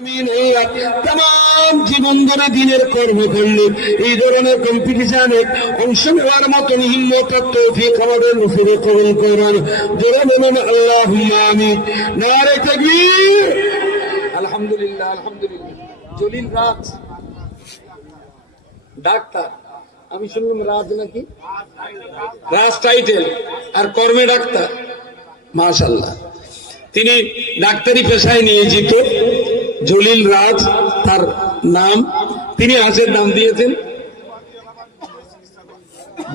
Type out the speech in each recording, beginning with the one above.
তাম জীবন ধরে দিনের কর্ম করলে এই ধরনের কম্পিটিশনে অংশ নেওয়ার মতন হিম্মত তৌফিক আমাদের উপরে কবুল করুন। জোরে বলুন আল্লাহুম্মা আমিন। নারে তাকবীর। আলহামদুলিল্লাহ আলহামদুলিল্লাহ। জলিল রাজ ডাক্তার, আমি শুনলাম রাজ নাকি রাজ টাইটেল আর কর্মে ডাক্তার, মাশাআল্লাহ। তিনি ডাক্তারি পেশায় নিয়োজিত জলিল রাজ তার নাম। তিনি হাঁসের দাম দিয়েছেন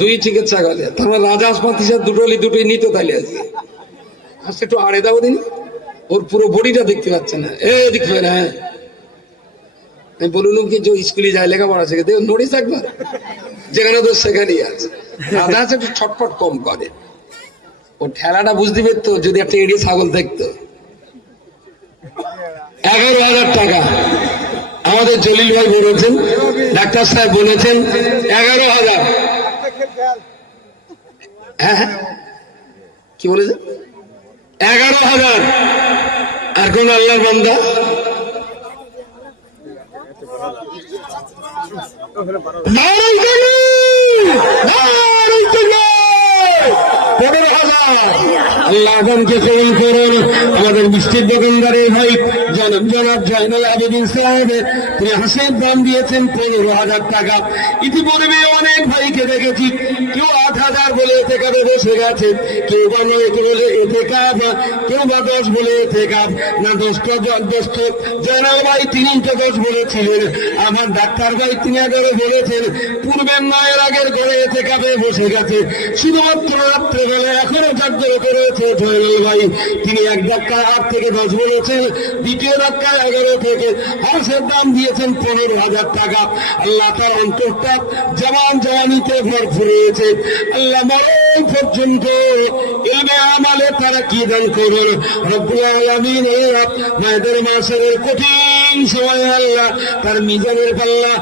2 চিকিৎসালয়ে। তারপর রাজা হাসপাতাল দুটোই নিতে তাইলে আছে। হাঁস একটু আড়ে দাও দিন, ওর পুরো বডিটা দেখতে পাচ্ছে না। দেখবে না, হ্যাঁ আমি বলুন কি যে স্কুলে যায় লেখাপড়া শিখে দেখ নোটিস একবার, যেখানে তো সেখানেই আছে। রাজা হাঁস একটু ছটফট কম করে, ও ঠেলাটা বুঝতে পারতো যদি একটা এড়িয়ে ছাগল দেখতো। 11,000 টাকা আমাদের জলিল ভাই বলেছেন, ডাক্তার সাহেব বলেছেন 11,000। হ্যাঁ হ্যাঁ কি বলেছে? 11,000। আর কোন আল্লাহর বান্দা? 15,000। আল্লাহ আদমকে কবুল করুন। আমাদের মিষ্টির দোকানদারের ভাই জনাব জয়নুল আবেদিন সাহেব, তিনি হাঁসের দাম দিয়েছেন 15,000 টাকা। ইতিপূর্বে অনেক ভাইকে দেখেছি, কেউ 8,000 বলে এতে কাপে বসে গেছে, কেউ বা 9 বলে এতে কাপ, কেউ বা 10 বলে এতে কাপ। না 10 জয়নাল ভাই তিনি তো 10 বলেছিলেন, আমার ডাক্তার ভাই তিনি 11 বলেছেন। পূর্বের 9 আগের ঘরে এতে কাপে বসে গেছে, শুধুমাত্র রাত্রেবেলা এখনো জাগ্রত রয়েছে জয়নাল ভাই। তিনি এক ধাক্কায় 8 থেকে 10 বলেছেন, দ্বিতীয় ধাক্কায় 11 থেকে হাঁসের দাম দিয়েছেন 15,000 টাকা। আল্লাহ তার অন্তরটা জবান জবানিতে ভরপুর হয়েছে। আল্লাহ মরণ পর্যন্ত ইলমে আমালে তারা কি দান করুন রব্বুল আলামিন। মায়েদের মাসের কঠিন সময় আল্লাহ তার মিজানের পাল্লা,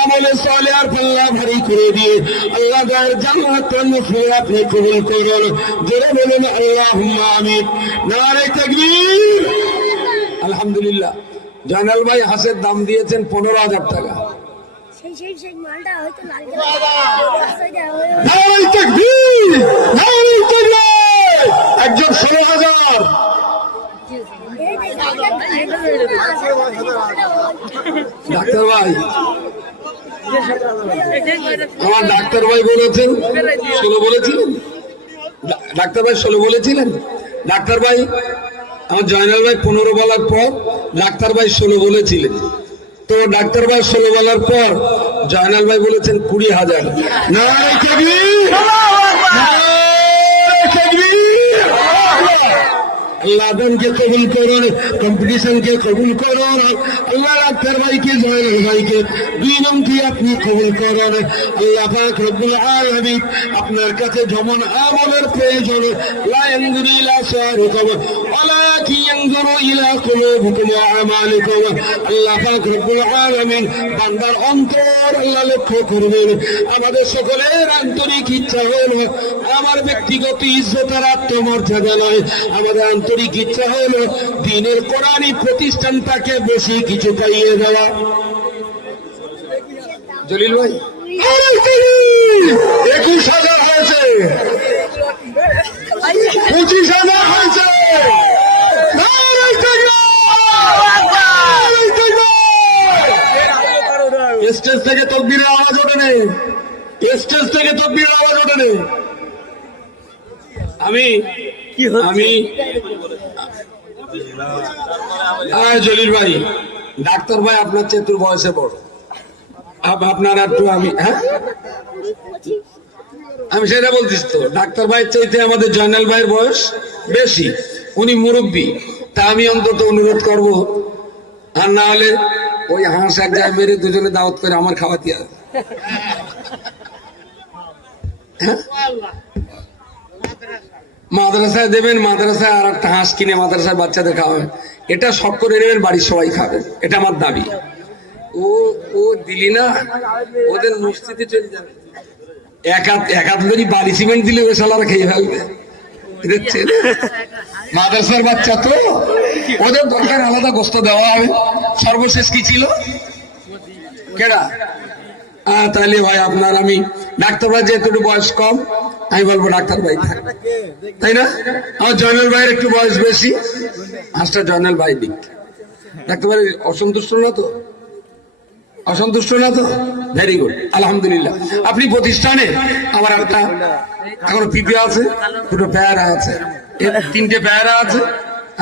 আমলে সালেহার পাল্লা ভারী করে দিয়ে আল্লাহ তার জান্নাতের নফিল আপনি কবুল করুন। জোরে বলুন আল্লাহুম্মা আমিন। নারে তাকবীর। আলহামদুলিল্লাহ। জয়নাল ভাই হাঁসের দাম দিয়েছেন 15,000 টাকা। নারে তাকবীর, নারে তাকবীর। একজন 16,000। ডাক্তার ভাই, আমার ডাক্তার ভাই বলেছেন 16 বলেছিলেন, ডাক্তার ভাই 16 বলেছিলেন। ডাক্তার ভাই আমার জয়নাল ভাই 15 বলার পর ডাক্তার ভাই 16 বলেছিলেন। তো ডাক্তার ভাই 16 বলার পর জয়নাল ভাই বলেছেন 20,000। নারে তাকবীর, নারে তাকবীর। আল্লাহ আদমকে কবুল করুন, কম্পিটিশনকে কবুল করুন। আল্লাহ ডাক্তার ভাইকে জয়নাল ভাইকে 2 নামকে আপনি কবুল করুন। আল্লাহ পাক রব্বুল আলামিন আপনার কাছে যেমন আমলের প্রয়োজন, লা ইয়ানজুরু ইলা সারিকুম ওয়ালাকিন ইয়ানজুরু ইলা কুলুবিকুম ওয়া আমালিকুম। আল্লাহ পাক রব্বুল আলামিন বান্দার অন্তর আল্লাহ লক্ষ্য করবেন। আমাদের সকলের আন্তরিক ইচ্ছা হল, আমার ব্যক্তিগত ইজ্জত আর আত্মমর্যাদা নয়, আমাদের আন্তরিক ইচ্ছা হল দ্বীনের কোরআনী প্রতিষ্ঠানটাকে বেশি কিছু পাইয়ে দেওয়া। জলিল ভাই 21,000 হয়েছে, 25,000 হয়েছে। স্টেজ থেকে তকবীরের আওয়াজ ওঠে নেই, স্টেজ থেকে তকবীরের আওয়াজ ওঠে নেই। আমি জলিল ভাই, ডাক্তার ভাই আপনার চেয়ে তোর বয়সে বড়, আপনার একটু আমি সেটা বলছিস তো, ডাক্তার ভাইয়ের চাইতে আমাদের জয়নাল ভাইয়ের বয়স বেশি, উনি মুরব্বী। তা আমি অন্তত অনুরোধ করব, আর না হলে ওই হাঁস এক জায়গায় মেরে দুজনে দাওয়াত করে আমার খাওয়াতে হবে। মাদ্রাসায় দেবেন, মাদ্রাসায় আর একটা হাঁস কিনে মাদ্রাসায় বাচ্চাদের খাওয়াবেন। এটা সব করে নেবেন, বাড়ির সবাই খাবেন, এটা আমার দাবি। ও দিলি না, ওদের মসজিদে চলে যাবে। এক হাত ধরি বাড়ি সিমেন্ট দিলে ও শালারা খেয়ে ফেলবে। মাদ্রাসার বাচ্চা তো, ওদের দরকার আলাদা গোস্ত দেওয়া হবে, সর্বশেষ কি ছিল কেডা? তাহলে ভাই আপনার আমি ডাক্তার ভাই যেহেতু একটু বয়স কম আমি বলবো ডাক্তার ভাই থাক, তাই না? আমার জয়নাল ভাইয়ের একটু বয়স বেশি, হাঁসটা জয়নাল ভাই দিক। ডাক্তার ভাই অসন্তুষ্ট না তো? অসন্তুষ্ট না তো? ভেরি গুড, আলহামদুলিল্লাহ। আপনি প্রতিষ্ঠানে আমার একটা এখনো পিপে আছে, দুটো পেয়ারা আছে, তিনটে পেয়ারা আছে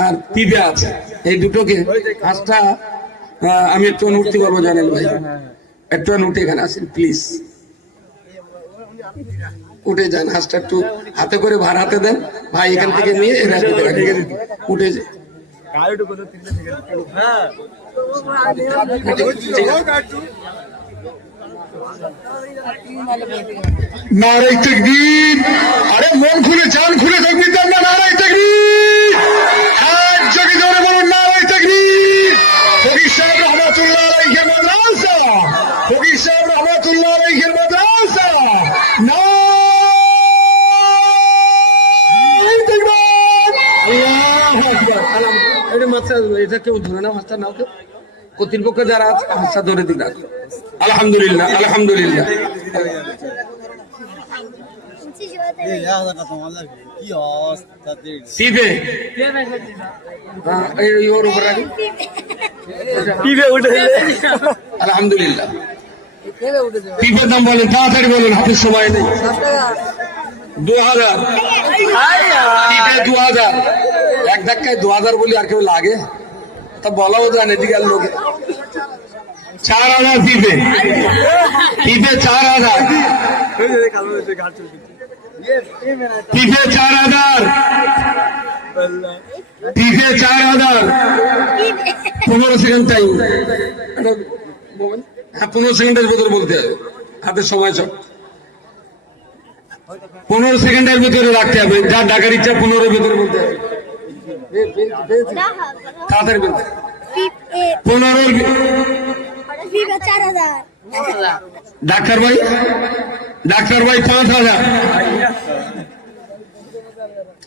আর পিপে আছে, এই দুটোকে হাঁসটা আমি একটু অনুমতি করবো জয়নাল ভাই, একটু উঠে এখানে আসেন প্লিজ, উঠে যান, হাঁসটা একটু হাতে করে ভার হাতে দেন ভাই, এখান থেকে নিয়ে উঠে যায়। নারাই তাকবীর, আরে মন খুলে জান খুলে তাকবীর দেন না, নারাই তাকবীর, এক যোগে জোরে বলুন নারাই তাকবীর। ফকির সাহেব রহমাতুল্লাহ আলাইহির মাদ্রাসা, ফকির সাহেব রহমাতুল্লাহ আলাইহির মাদ্রাসা, নারাই তাকবীর, আল্লাহু আকবার। এটা মাত্রা এটা কেউ ধরে না, হাঁসটা নাও কেউ, কর্তৃপক্ষ যারা আছে হাঁসটা ধরে দিন। আলহামদুলিল্লাহ, আলহামদুলিল্লাহ। পিপে ওর উপর রাখি, আলহামদুলিল্লাহ। পিপের দাম বলেন, তাড়াতাড়ি বলেন, হাতের সময় নেই। 2000 পিপে 2000, এক ধাক্কায় 2000 বলি আর কেউ লাগে তা বলাও জানে এদিকার লোকে। 4000 পিপে, পিপে 4000, পিপে 4000, পিপে 4000। 15 সেকেন্ড টাইম, হ্যাঁ 15 সেকেন্ডের ভেতরে বলতে হবে, হাতের সময় সব 15 সেকেন্ডের ভিতরে রাখতে হবে, যার ডাকার ইচ্ছা 15 ভিতরে বলতে হবে, তাড়াতাড়ি বলতে। 15। ডাক্তার ভাই, ডাক্তার ভাই 5000,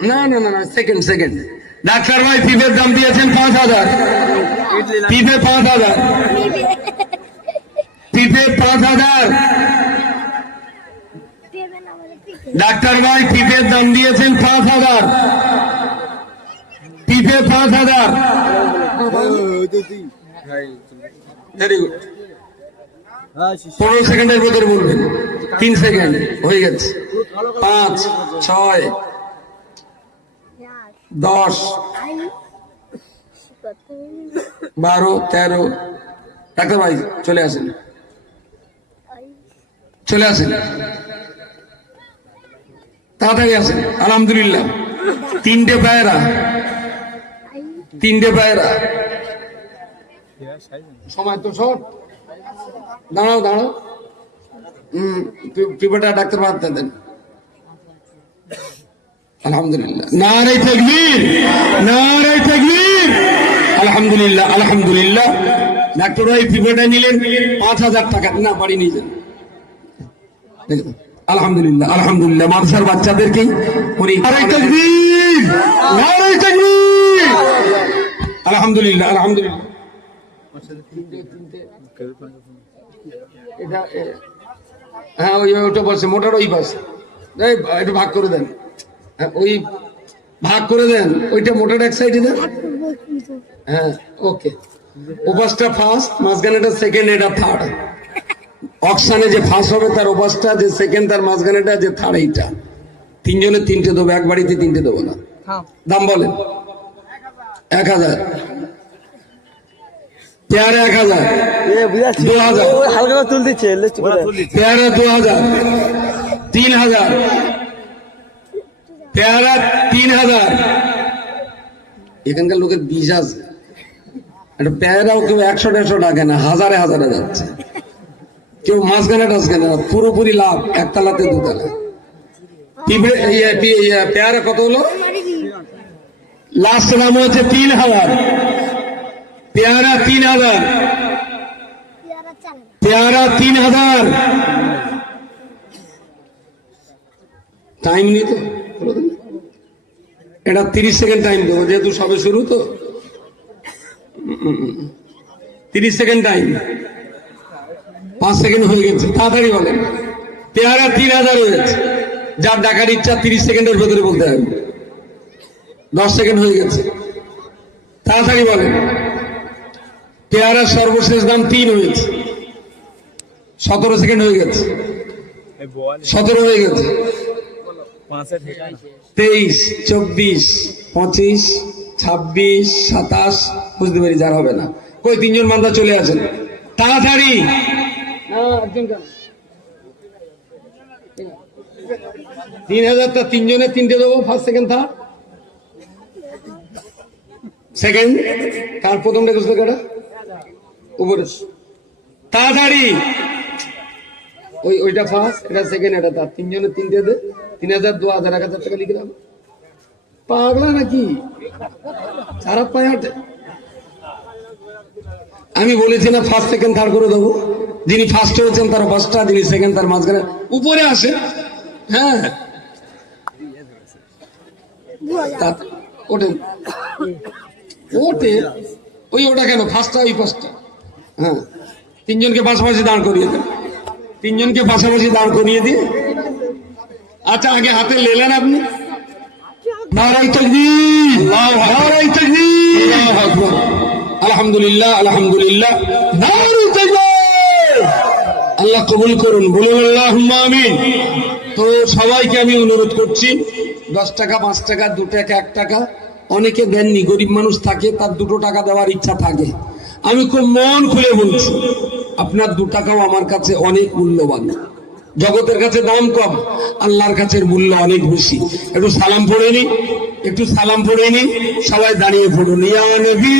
না না না না, সেকেন্ড সেকেন্ড। ডাক্তার ভাই পিপের দাম দিয়েছেন 5000, পিপে 5000, পিপে 5000। ডাক্তার ভাই পিপের দাম দিয়েছেন 5000, পিপে 5000। Very good. 15 সেকেন্ডের ভিতরে বলবেন, 3 সেকেন্ড হয়ে গেছে। 5 6 10 12 13। ডাক্তার ভাই চলে আসেন, চলে আসেন, তাড়াতাড়ি আসেন। আলহামদুলিল্লাহ, 3টে পায়রা, 3টে পায়রা। সময় তো শর্ট, দাঁড়াও দাঁড়াও। পিপাটা ডাক্তার বাদ দেন। আলহামদুলিল্লাহ, নারে তাকবীর, নারে তাকবীর, আলহামদুলিল্লাহ, আলহামদুলিল্লাহ। ডাক্তার ভাই পিপেটা নিলেন 5000 টাকা, না বাড়ি নিয়ে যান। আলহামদুলিল্লাহ, আলহামদুলিল্লাহ। মাদ্রাসার বাচ্চাদেরকেই উনি নারে তাকবীর, নারে তাকবীর, আলহামদুলিল্লাহ, আলহামদুলিল্লাহ। এটা হ্যাঁ ওই ওটা বসে, মোটার ওই পাশে একটু ভাগ করে দেন। হ্যাঁ ওই ভাগ করে দেন, ওইটা মোটার এক সাইডে দেন। হ্যাঁ ওকে, ওপাশটা ফার্স্ট, মাঝখানেটা সেকেন্ড, এটা থার্ড। অকশানে যে ফার্স্ট হবে তার ওপাশটা, যে সেকেন্ড তার মাঝখানেটা, যে থার্ড এইটা। 3 জনের 3টে দেবো, এক বাড়িতে 3টে দেবো না। দাম বলেন। 1000 পেয়ারা 1000, 2000, হালকা তুল দিচ্ছে পেয়ারা 2000, 3000, পেয়ারা 3000। এখানকার লোকের 20 আছে, একটা পেয়ারাও কেউ 100-150 টাকা না, হাজারে হাজারে যাচ্ছে। কেউ মাঝখানে টাঝখানে না, পুরোপুরি লাভ, একতলাতে দুতলা। পেয়ারা কত হলো? লাস্ট দাম হচ্ছে 3000, পেয়ারা 3000, পেয়ারা 3000। টাইম নিত এটা 30 সেকেন্ড টাইম দেবো, যেহেতু সবে শুরু তো। 30 সেকেন্ড টাইম, 5 সেকেন্ড হয়ে গেছে, তাড়াতাড়ি বলেন। পেয়ারা 3000 হয়েছে, যার ডাকার ইচ্ছা 30 সেকেন্ডের ভেতরে বলতে হবে। 10 সেকেন্ড হয়ে গেছে, তাড়াতাড়ি বলেন। পেয়ারার সর্বশেষ দাম 3 হয়েছে, 17 সেকেন্ড হয়ে গেছে, 17 হয়ে গেছে, 23, 24, 25, 26, 27, বুঝতে পারি যার হবে না। কই 3 জন বান্দা চলে আসেন তাড়াতাড়ি। 3000টা 3 জনের 3টে দেবো, ফার্স্ট সেকেন্ড থার্ড। সেকেন্ড তার প্রথমটা বুঝতে কাটা উপরে তাড়াতাড়ি। ওইটা ফার্স্ট, এটা সেকেন্ড, এটা তার। 3 জনের 3টে দে, 3000, 2000, 1000 টাকা লিখে দাও। পাগলা নাকি? খারাপ পায় হাটে। আমি বলেছি না ফার্স্ট সেকেন্ড থার্ড করে দেবো। যিনি ফার্স্ট হয়েছেন তার ফার্স্টটা, যিনি সেকেন্ড তার মাঝখানে উপরে আসে। হ্যাঁ ওঠেন, ওঠে ওটা কেন ফার্স্টটা, ওই ফার্স্টটা। হ্যাঁ 3 জনকে পাশাপাশি দাঁড় করিয়ে দেন, 3 জনকে পাশাপাশি দাঁড় করিয়ে দিয়ে। আচ্ছা আগে হাতে লেলেন আপনি। নারাই তাকবীর, নারাই তাকবীর, আল্লাহু আকবার, আলহামদুলিল্লাহ, আলহামদুলিল্লাহ, নারাই তাকবীর। আল্লাহ কবুল করুন, বলুন আল্লাহুম্মা আমিন। তো সবাইকে আমি অনুরোধ করছি, 10 টাকা, 5 টাকা, 2 টাকা, 1 টাকা অনেকে দেননি, গরিব মানুষ থাকে, তার 2 টাকা দেওয়ার ইচ্ছা থাকে। আমি খুব মন খুলে বলছি, আপনার 2 টাকাও আমার কাছে অনেক মূল্যবান। জগতের কাছে দাম কম, আল্লাহর কাছে মূল্য অনেক বেশি। একটু সালাম পড়ে নি, একটু সালাম পড়ে নি, সবাই দাঁড়িয়ে পড়ুন। ইয়া নবী